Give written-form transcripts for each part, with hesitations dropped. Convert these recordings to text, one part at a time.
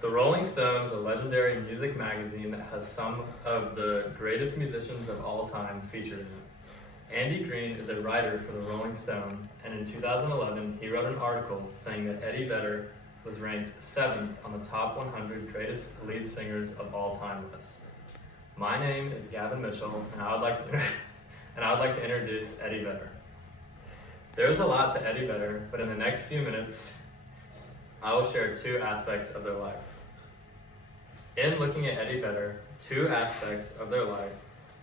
The Rolling Stones, a legendary music magazine that has some of the greatest musicians of all time featured in it. Andy Green is a writer for the Rolling Stone, and in 2011 he wrote an article saying that Eddie Vedder was ranked 7th on the top 100 greatest lead singers of all time list. My name is Gavin Mitchell, and I would like to introduce Eddie Vedder. There's a lot to Eddie Vedder, but in the next few minutes, I will share 2 aspects of their life. In looking at Eddie Vedder, 2 aspects of their life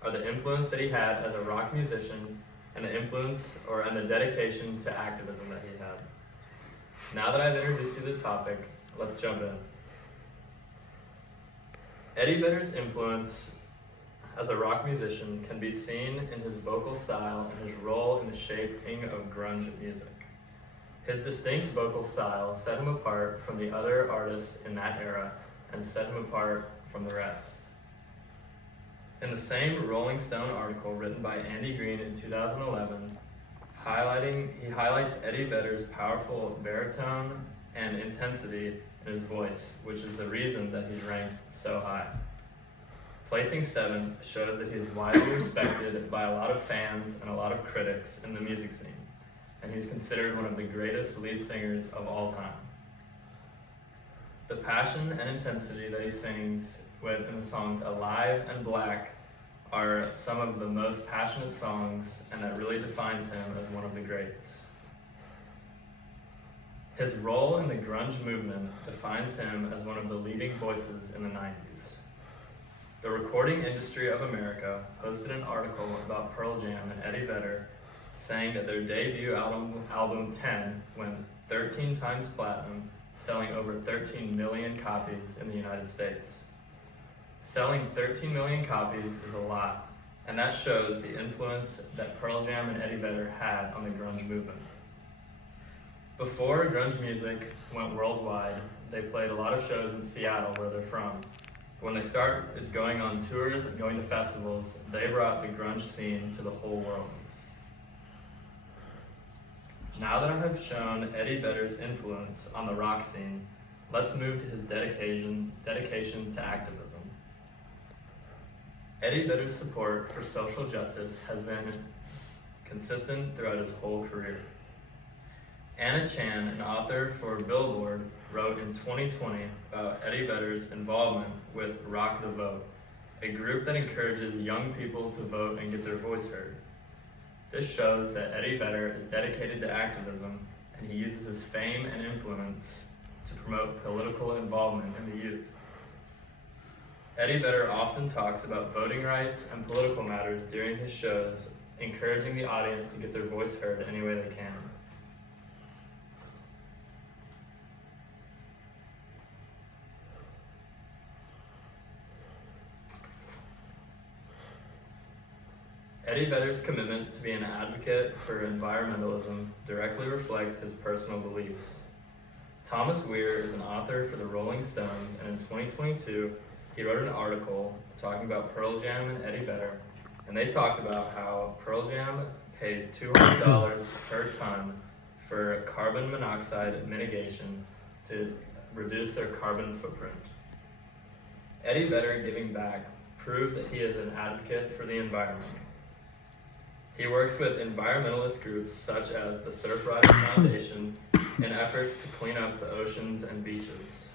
are the influence that he had as a rock musician and the dedication to activism that he had. Now that I've introduced you to the topic, let's jump in. Eddie Vedder's influence as a rock musician can be seen in his vocal style and his role in the shaping of grunge music. His distinct vocal style set him apart from the other artists in that era and set him apart from the rest. In the same Rolling Stone article written by Andy Green in 2011, he highlights Eddie Vedder's powerful baritone and intensity in his voice, which is the reason that he's ranked so high. Placing 7th shows that he is widely respected by a lot of fans and a lot of critics in the music scene, and he's considered one of the greatest lead singers of all time. The passion and intensity that he sings with in the songs Alive and Black are some of the most passionate songs, and that really defines him as one of the greats. His role in the grunge movement defines him as one of the leading voices in the 90s. The Recording Industry of America posted an article about Pearl Jam and Eddie Vedder saying that their debut album 10 went 13 times platinum, selling over 13 million copies in the United States. Selling 13 million copies is a lot, and that shows the influence that Pearl Jam and Eddie Vedder had on the grunge movement. Before grunge music went worldwide, they played a lot of shows in Seattle, where they're from. When they started going on tours and going to festivals, they brought the grunge scene to the whole world. Now that I have shown Eddie Vedder's influence on the rock scene, let's move to his dedication to activism. Eddie Vedder's support for social justice has been consistent throughout his whole career. Anna Chan, an author for Billboard, wrote in 2020 about Eddie Vedder's involvement with Rock the Vote, a group that encourages young people to vote and get their voice heard. This shows that Eddie Vedder is dedicated to activism, and he uses his fame and influence to promote political involvement in the youth. Eddie Vedder often talks about voting rights and political matters during his shows, encouraging the audience to get their voice heard any way they can. Eddie Vedder's commitment to be an advocate for environmentalism directly reflects his personal beliefs. Thomas Weir is an author for the Rolling Stones, and in 2022, he wrote an article talking about Pearl Jam and Eddie Vedder, and they talked about how Pearl Jam pays $200 per ton for carbon monoxide mitigation to reduce their carbon footprint. Eddie Vedder giving back proves that he is an advocate for the environment. He works with environmentalist groups such as the Surf Riders Foundation in efforts to clean up the oceans and beaches.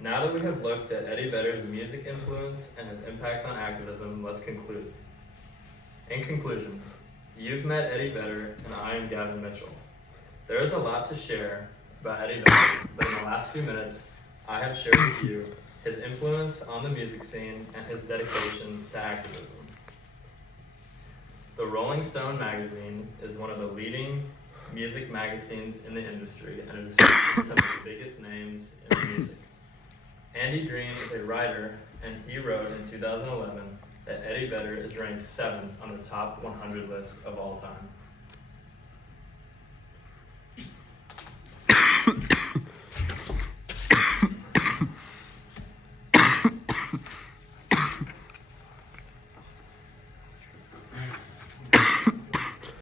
Now that we have looked at Eddie Vedder's music influence and his impacts on activism, let's conclude. In conclusion, you've met Eddie Vedder, and I am Gavin Mitchell. There is a lot to share about Eddie Vedder, but in the last few minutes, I have shared with you his influence on the music scene and his dedication to activism. The Rolling Stone magazine is one of the leading music magazines in the industry, and it is some of the biggest names in music. Andy Green is a writer, and he wrote in 2011 that Eddie Vedder is ranked 7th on the top 100 list of all time.